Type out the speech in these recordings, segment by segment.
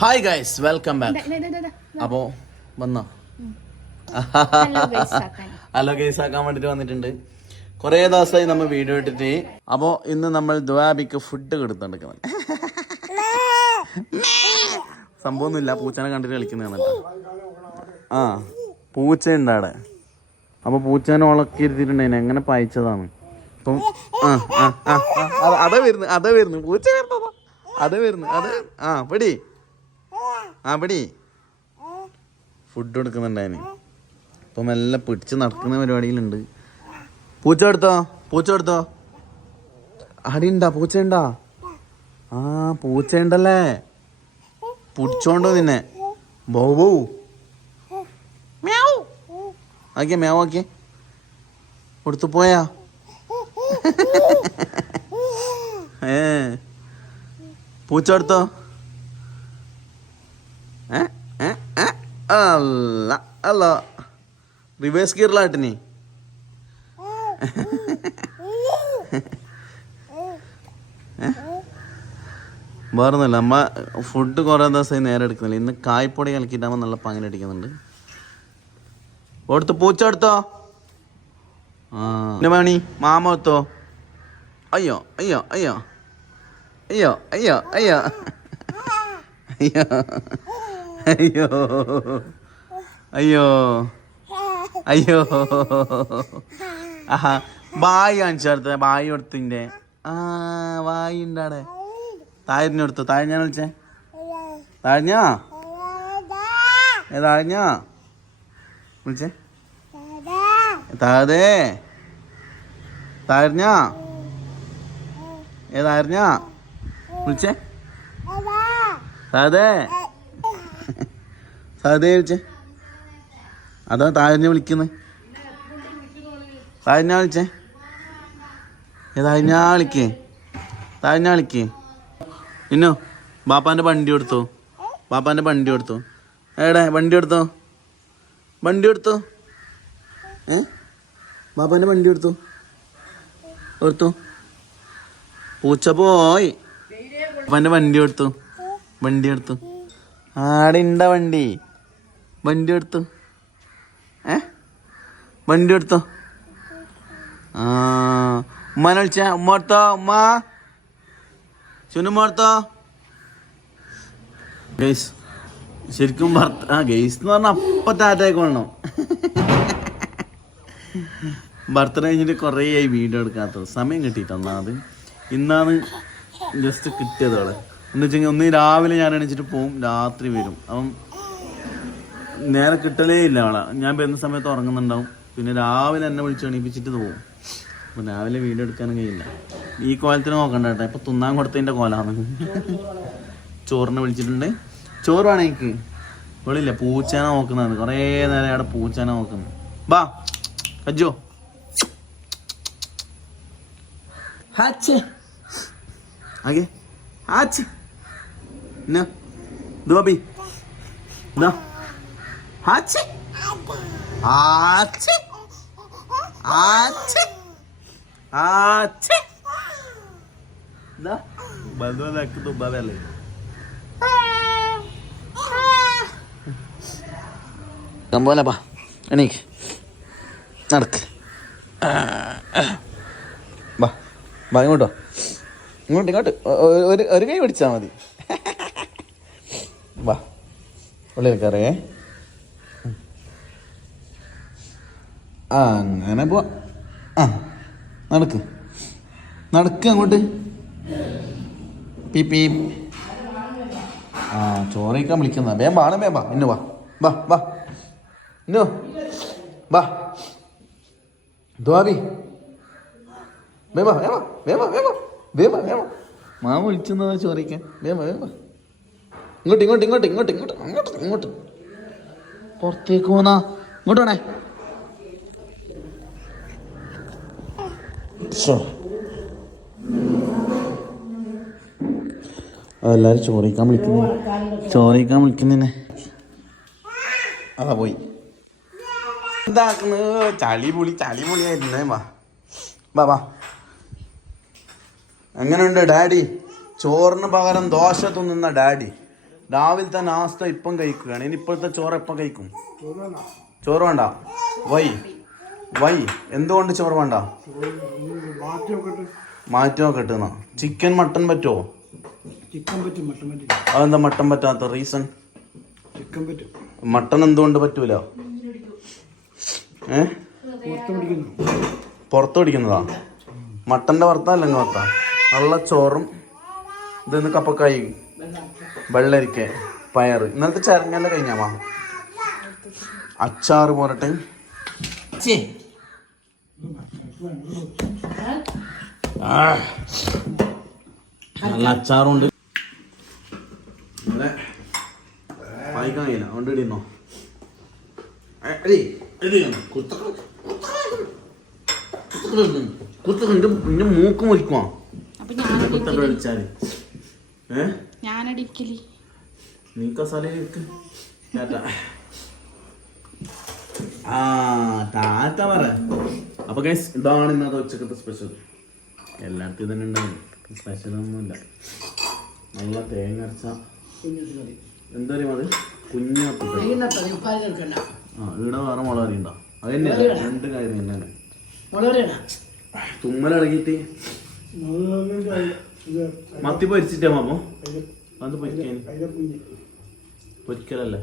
Hi guys welcome back. അപ്പോ വന്നോ. Hello guys ആക്കാൻ. വേണ്ടിട്ട് വന്നിട്ടുണ്ട്. കുറേ ദിവസമായി നമ്മൾ വീഡിയോ ഇട്ടിട്ട്. അപ്പോ ഇന്ന് നമ്മൾ ദ്വാബിക്ക് ഫുഡ് കൊടുത്തോണ്ടിരിക്കണം സംഭവം ഒന്നുമില്ല പൂച്ചനെ കണ്ടിട്ട് കളിക്കുന്നതാണ് ആ പൂച്ച ഉണ്ട് അവിടെ. അപ്പൊ പൂച്ചനെ ഉളക്കി ഇരുത്തിട്ടുണ്ടെ എങ്ങനെ പായിച്ചതാണ്? അപ്പം ആ ആ അതാ വരുന്നു അതാ വരുന്നു പൂച്ച വരുന്നതാ അതാ വരുന്നു അതെ ആ പിടി. ആ പിടി ഫുഡ് കൊടുക്കുന്നുണ്ടായിന് അപ്പം മെല്ലെ പിടിച്ച് നടക്കുന്ന പരിപാടിയിലുണ്ട് പൂച്ച എടുത്തോ? പൂച്ച എടുത്തോ? അടിയുണ്ടാ പൂച്ച ഉണ്ടാ ആ പൂച്ച ഉണ്ടല്ലേ പിടിച്ചോണ്ടോ നിന്നെ. ബൗ ബോ. ആക്കിയ മ്യാവ് ആക്കിയ. കൊടുത്തു പോയാ. ഏ. പൂച്ച എടുത്തോ? അല്ല. അല്ല. റിവേഴ്സ് ഗിയറിലാട്ടിനി വേറൊന്നുമില്ല. അമ്മ ഫുഡ് കുറേ ദിവസമായി നേരെ എടുക്കുന്നില്ല. ഇന്ന് കായ്പൊടി കലക്കിയിട്ടാകുമ്പോൾ നല്ല പങ്ങനെ അടിക്കുന്നുണ്ട്. ഓടുത്ത് പൂച്ച എടുത്തോ ആ. വേണി മാമ എടുത്തോ അയ്യോ അയ്യോ. അയ്യോ അയ്യോ അയ്യോ. അയ്യോ. അയ്യോ. അയ്യോ. അയ്യോ. അയ്യോ. ആഹാ. ബായ് കാണിച്ചെടുത്ത ബായ് കൊടുത്തിന്റെ. ആ വായി ഉണ്ടാടെ താഴ്ന്നു എടുത്തു താഴ്ഞ്ഞാ വിളിച്ചേ? താഴ്ഞ്ഞാ താഴ്ഞ്ഞാ വിളിച്ചേ? താഴെ താഴ്ഞ്ഞാ ഏ വിളിച്ചേ? താഴെ താഴെ വിളിച്ചേ അതാ താഴ്ഞ്ഞ വിളിക്കുന്നത് താഴ്ന്ന വിളിച്ചേ. താഴ്ഞ്ഞാ വിളിക്കേ. താഴ്ഞ്ഞാ വിളിക്കേ. ഇന്നോ ബാപ്പാന്റെ വണ്ടി എടുത്തോ ബാപ്പാന്റെ വണ്ടി എടുത്തോ എവിടെ? വണ്ടി എടുത്തോ വണ്ടി എടുത്തോ ഏ? ബാപ്പാന്റെ വണ്ടി എടുത്തോ എടുത്തു പൂച്ച പോയി ബാപ്പാന്റെ വണ്ടി എടുത്തു വണ്ടി എടുത്തു ആടെ വണ്ടി? വണ്ടി എടുത്തു. ഏ? വണ്ടി എടുത്തു? ആ. ഉമ്മാനെ ഉമ്മ എടുത്തോ? ഉമ്മ. ഗൈസ് ശരിക്കും ഭർത്ത ആ ഗൈസ് എന്ന് പറഞ്ഞാൽ അപ്പം ടാറ്റായി കൊള്ളണം. ബർത്ത്ഡേ കഴിഞ്ഞിട്ട് കുറേ ആയി വീഡിയോ എടുക്കാത്തത്. സമയം കിട്ടിയിട്ട് ഒന്നാമത് ഇന്നാണ് ജസ്റ്റ് കിട്ടിയത് അവിടെ. എന്ന് വെച്ചെങ്കിൽ ഒന്ന് രാവിലെ ഞാൻ എണീച്ചിട്ട് പോവും രാത്രി വരും. അപ്പം നേരെ കിട്ടലേ ഇല്ല അവളെ. ഞാൻ വരുന്ന സമയത്ത് ഉറങ്ങുന്നുണ്ടാവും. പിന്നെ രാവിലെ എന്നെ വിളിച്ച് എണീപ്പിച്ചിട്ട് പോകും അപ്പൊ രാവിലെ വീട് എടുക്കാനും കഴിയില്ല. ഈ കോലത്തിന് നോക്കണ്ട കേട്ടോ. ഇപ്പം തിന്നാൻ കൊടുത്തതിന്റെ കോലാണ്. ചോറിനെ വിളിച്ചിട്ടുണ്ട്. ചോറ് വേണം എനിക്ക്? വെളിയില്ല പൂച്ചേന നോക്കുന്നതാണ്. കുറേ നേരം അവിടെ പൂച്ചേന നോക്കുന്നു. ബാ അജ്ജോ ഹാച്ചേ. ആകെ. ഹാച്ചി എന്നാ ദോബി എന്നാ. ആച്ചി. ആച്ചി. ആച്ചി. എന്താ? ബന്ധുവല്ലാക്ക് തുമ്പാവല്ലേ പോലെ എണീക്ക്. നടക്ക്. വാ. വാ ഇങ്ങോട്ടോ ഇങ്ങോട്ട് ഇങ്ങോട്ട്. ഒരു ഒരു കൈ പിടിച്ചാൽ മതി. വാ. ഉള്ളിൽ കയറിയേ അങ്ങനെ പോവാ. ആ നടക്ക്. നടക്ക് അങ്ങോട്ട്. പീ പീ. ആ ചോറയ്ക്കാൻ വിളിക്കുന്ന വേം വാണ് വേം വാ. ഇന്നു വാ. വാ വാ. ഇന്നു. വാ. ദ്വാബി വേവാ വേമ വേമ വേമ വേമ വേമ മാമ വിളിച്ചെന്നതാ ചോറിക്കാൻ? വേവാ വേവാ ഇങ്ങോട്ട് ഇങ്ങോട്ട് ഇങ്ങോട്ട് ഇങ്ങോട്ട് ഇങ്ങോട്ട് അങ്ങോട്ട് ഇങ്ങോട്ട്. പുറത്തേക്ക് പോന്നാ. ഇങ്ങോട്ട് വേണേ. ശോ എല്ലാവരും ചോറിക്കാൻ വിളിക്കുന്നു. ചോറിക്കാൻ വിളിക്കുന്നേ അതാ പോയി. എന്താക്കുന്നത്? ചളി പൊളി ചളി പൊളിയായിരുന്നേ വാ. വാ വാ. എങ്ങനെയുണ്ട് ഡാഡി? ചോറിന് പകരം ദോശ തിന്നുന്ന ഡാഡി. രാവിലത്തെ നാസ്ത ഇപ്പം കഴിക്കുകയാണ്. ഇനി ഇപ്പോഴത്തെ ചോറ് എപ്പം കഴിക്കും? ചോറ് വേണ്ട. വൈ വൈ എന്തുകൊണ്ട് ചോറ് വേണ്ട? മാറ്റി നോക്കട്ടെ എന്നാ ചിക്കൻ മട്ടൺ പറ്റുമോ ചിക്കൻ പറ്റും മട്ടൻ പറ്റും. അതെന്താ മട്ടൺ പറ്റാത്ത റീസൺ? ചിക്കൻ പറ്റും. മട്ടൺ എന്തുകൊണ്ട് പറ്റൂല? ഏ? പുറത്ത് പിടിക്കുന്നു. പുറത്ത് പിടിക്കുന്നതാ? മട്ടന്റെ വറുത്ത അല്ലെങ്കിൽ വറുത്ത? നല്ല ചോറും ഇതെന്ന് കപ്പക്കായി വെള്ളരിക്ക പയർ ഇന്നലത്തെ ചരങ്ങല്ല കഴിഞ്ഞാ അച്ചാറ് പോരട്ടെ. നല്ല അച്ചാറുണ്ട്. വായിക്കാൻ കഴിയില്ല അതുകൊണ്ട് ഇടിയുന്നോ കുത്തുന്നുണ്ട് പിന്നെ മൂക്ക് മുറിക്കുവാ കുത്തൊക്കെ ഞാനടിക്കലി നീ കസാലയിലേക്ക് ടാറ്റ. ആ ടാറ്റ പറ. അപ്പൊ ഗൈസ് ഇതാണ് ഇന്നത്തെ ഉച്ചക്കത്തെ സ്പെഷ്യൽ എല്ലാവർക്കും തന്നെ ഉണ്ടാവും. സ്പെഷ്യൽ ഒന്നുമില്ല. നല്ല തേങ്ങ അരച്ച എന്താ പറയുക അത്? ആ ഇവിടെ വേറെ മുളക് കറി ഉണ്ടോ? അത് രണ്ട് കാര്യം തന്നെയാണ് തുമ്മലടങ്ങിയിട്ട് മത്തി പൊരിച്ചിട്ടാ മാമോ അത് പൊരിക്കാൻ? പൊരിക്കലല്ലേ?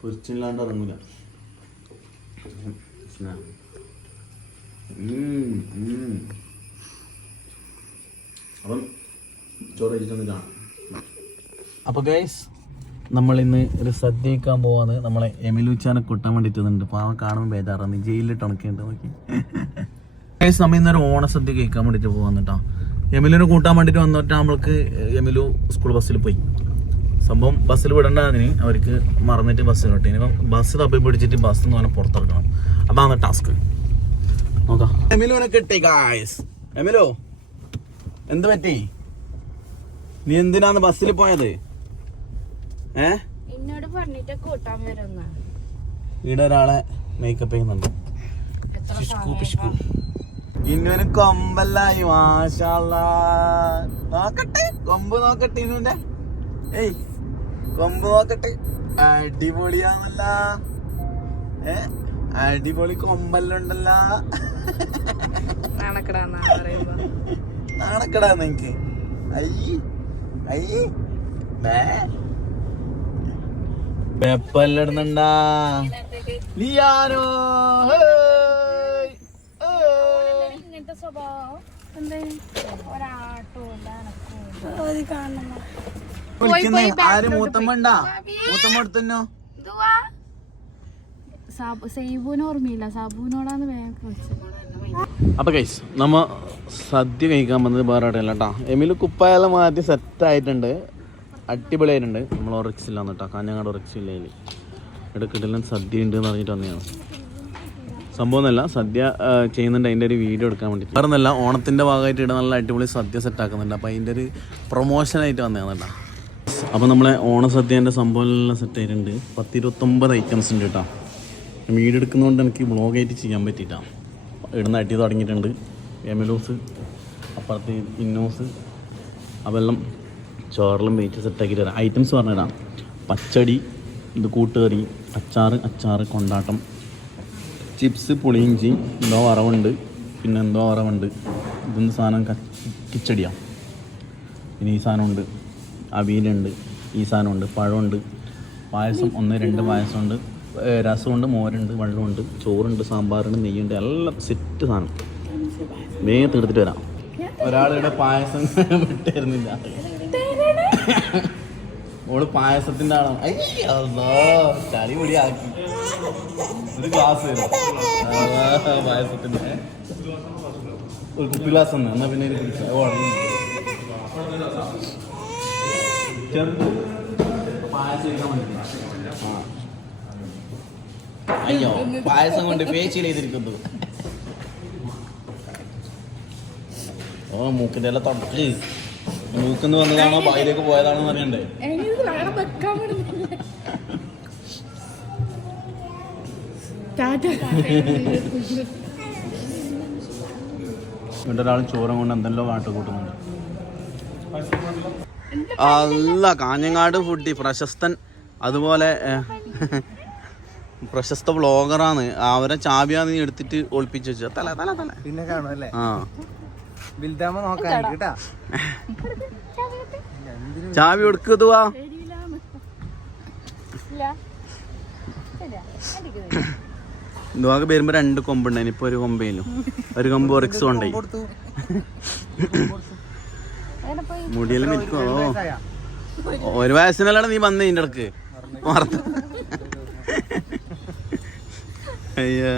പൊരിച്ചില്ലാണ്ട് ഇറങ്ങൂല. അപ്പം ചോറ് കഴിച്ചിട്ടൊന്ന് കാണാം. അപ്പോൾ ഗൈസ് നമ്മൾ ഇന്ന് ഒരു സദ്യ വയ്ക്കാൻ പോവാന്ന് നമ്മളെ എമിലൂച്ചാനെ കൊട്ടാൻ വേണ്ടിട്ടുണ്ട് പാവം കാണുമ്പോൾ ബേജാറാണ് ജയിലിൽ ഉണക്കേണ്ട നോക്കി. ഗൈസ് നമ്മൾ ഇന്നൊരു ഓണസദ്യ കഴിക്കാൻ വേണ്ടിയിട്ട് പോവാന്ന് എമിലിനെ കൂട്ടാൻ വേണ്ടിയിട്ട് വന്നിട്ട് നമ്മൾക്ക് എമിലു സ്കൂൾ ബസ്സിൽ പോയി. സംഭവം ബസ്സിൽ വിടേണ്ടതിന് അവർക്ക് മറന്നിട്ട് ബസ്സിൽ വിട്ടു ഇനിയിപ്പം ബസ് തപ്പി പിടിച്ചിട്ട് ബസ് എന്ന് പറഞ്ഞാൽ പുറത്തിറക്കണം. അതാണ് ടാസ്ക് നോക്കാം. എമിലോനെ കിട്ടി ഗായ്സ് എമിലോ എന്ത് പറ്റി? നീ എന്തിനാന്ന് ബസ്സിൽ പോയത്? ഏ? എന്നോട് പറഞ്ഞിട്ട് കൂട്ടാൻ വരുന്ന. ഇവിടെ ഒരാളെ മേക്കപ്പ് ചെയ്യുന്നുണ്ട്. ഇന്നൊരു. ഇന്നുവിന് കൊമ്പല്ലായി മാഷാ നോക്കട്ടെ കൊമ്പ് നോക്കട്ടെ ഇന്നുവിന്റെ. ഏയ് കൊമ്പ് നോക്കട്ടെ അടിപൊളിയാന്നല്ല ഏ? അടിപൊളി കൊമ്പല്ലുണ്ടല്ല. നടക്കടാന്നാ പറയുമ്പോ നാണക്കടാ നിങ്ങക്ക് അയ്യ് അയ്യ് വെപ്പല്ലിടുന്നുണ്ടാ ലിയാനോ. ഇങ്ങനത്തെ സ്വഭാവം എന്താ ഒരാട്ടോ വിളിക്കുന്നെ? ആര് മൂത്തമ്മ ഉണ്ടാ? മൂത്തമ്മ എടുത്തന്നോ? സൈബുവിന് ഓർമ്മയില്ല. സാബുവിനോടാന്ന് വേഗം അപ്പൊ കൈസ് നമ്മ സദ്യ കഴിക്കാൻ വന്നത് വേറെ എവിടെയല്ല കേട്ടോ എമിൽ കുപ്പായെല്ലാം മാറ്റി സെറ്റ് ആയിട്ടുണ്ട്. അടിപൊളിയായിട്ടുണ്ട്. നമ്മൾ ഉറച്ചില്ല കേട്ടോ കാഞ്ഞങ്ങാട് ഉറച്ചില്ല ഇടക്കിട്ടെല്ലാം സദ്യ ഉണ്ട് എന്ന് പറഞ്ഞിട്ട് വന്നതാണ്. സംഭവം എന്നല്ല സദ്യ ചെയ്യുന്നുണ്ട്. അതിന്റെ ഒരു വീഡിയോ എടുക്കാൻ വേണ്ടിയിട്ട് വേറെ ഒന്നല്ല ഓണത്തിന്റെ ഭാഗമായിട്ട് ഇവിടെ നല്ല അടിപൊളി സദ്യ സെറ്റ് ആക്കുന്നുണ്ട്. അപ്പോൾ അതിന്റെ ഒരു പ്രൊമോഷനായിട്ട് വന്നതാണ് കേട്ടോ അപ്പോൾ നമ്മളെ ഓണസദ്യേന്റെ സംഭവമെല്ലാം സെറ്റ് ആയിട്ടുണ്ട്. പത്തിരുപത്തൊമ്പത് ഐറ്റംസ് ഉണ്ട് കേട്ടോ. വീട് എടുക്കുന്നതുകൊണ്ട് എനിക്ക് വ്ളോഗായിട്ട് ചെയ്യാൻ പറ്റിയിട്ടാണ് ഇടുന്ന അടി തുടങ്ങിയിട്ടുണ്ട്. എമലൂസ് അപ്പുറത്ത് ഇന്നോസ് അതെല്ലാം ചോറിലും വെയിറ്റ് സെറ്റാക്കിയിട്ട് തരാം ഐറ്റംസ് പറഞ്ഞുതരാം. പച്ചടി ഇത് കൂട്ടുകറി അച്ചാറ് അച്ചാറ് കൊണ്ടാട്ടം ചിപ്സ് പുളിയിഞ്ചി എന്തോ വറവുണ്ട് പിന്നെ എന്തോ വറവുണ്ട്. ഇതൊന്ന് സാധനം? കിച്ചടിയാണ് പിന്നെ ഈ സാധനമുണ്ട്. അവിയലുണ്ട്. ഈ സാധനമുണ്ട്. പഴമുണ്ട്. പായസം ഒന്ന് രണ്ട് പായസമുണ്ട്. രസമുണ്ട് മോരുണ്ട് വെള്ളമുണ്ട് ചോറുണ്ട് സാമ്പാറുണ്ട് നെയ്യുണ്ട് എല്ലാം സെറ്റ് സാധനം. വേഗം എടുത്തിട്ട് വരാം. ഒരാളിവിടെ പായസം വിട്ടായിരുന്നില്ല ഓൾ പായസത്തിന്റെ ആണോ ചളി പൊടിയാക്കി. ഒരു ഗ്ലാസ് പായസത്തിന്റെ ഒരു കുപ്പി ഗ്ലാസ് തന്നെ. എന്നാ പിന്നെ അത് ചെറുത്. അയ്യോ പായസം കൊണ്ട് പേച്ചിൽ ചെയ്തിരിക്കുന്നു. ഓ മൂക്കിന്റെ എല്ലാം തുടച്ച് മൂക്കിന്ന് വന്നതാണോ? ബാഗിലേക്ക് പോയതാണോ അറിയണ്ടേ? ഇവിടെ ഒരാൾ ചോറും കൊണ്ട് എന്തെല്ലോ കാട്ട് കൂട്ടുന്നുണ്ട്. അല്ല കാഞ്ഞങ്ങാട് ഫുഡി പ്രശസ്തൻ അതുപോലെ പ്രശസ്ത വ്ളോഗറാണ്. അവരെ ചാബിയാ നീ എടുത്തിട്ട് ഒളിപ്പിച്ച് വെച്ചു തല തല തല. പിന്നെ കാണും അല്ലേ? ആ. വലുതാകുമ്പോ നോക്കാൻ കേട്ടാ ചാവി കൊടുക്കുവാ ശരിയില്ലാന്ന്. ഇല്ല. ശരിയാ അടിക്കുന്നില്ല ഇതുവാകെ വരുമ്പോ രണ്ട് കൊമ്പുണ്ടായിന് ഇപ്പൊ ഒരു കൊമ്പയിലും ഒരു കൊമ്പ് ഒറിക്സും ഉണ്ടായി. മുടിയെല്ലാം മിൽക്കോ ഒരു വയസ്സിനല്ലാണ് നീ വന്നേ ഇതിന്റെ ഇടയ്ക്ക് മറന്നു അയ്യോ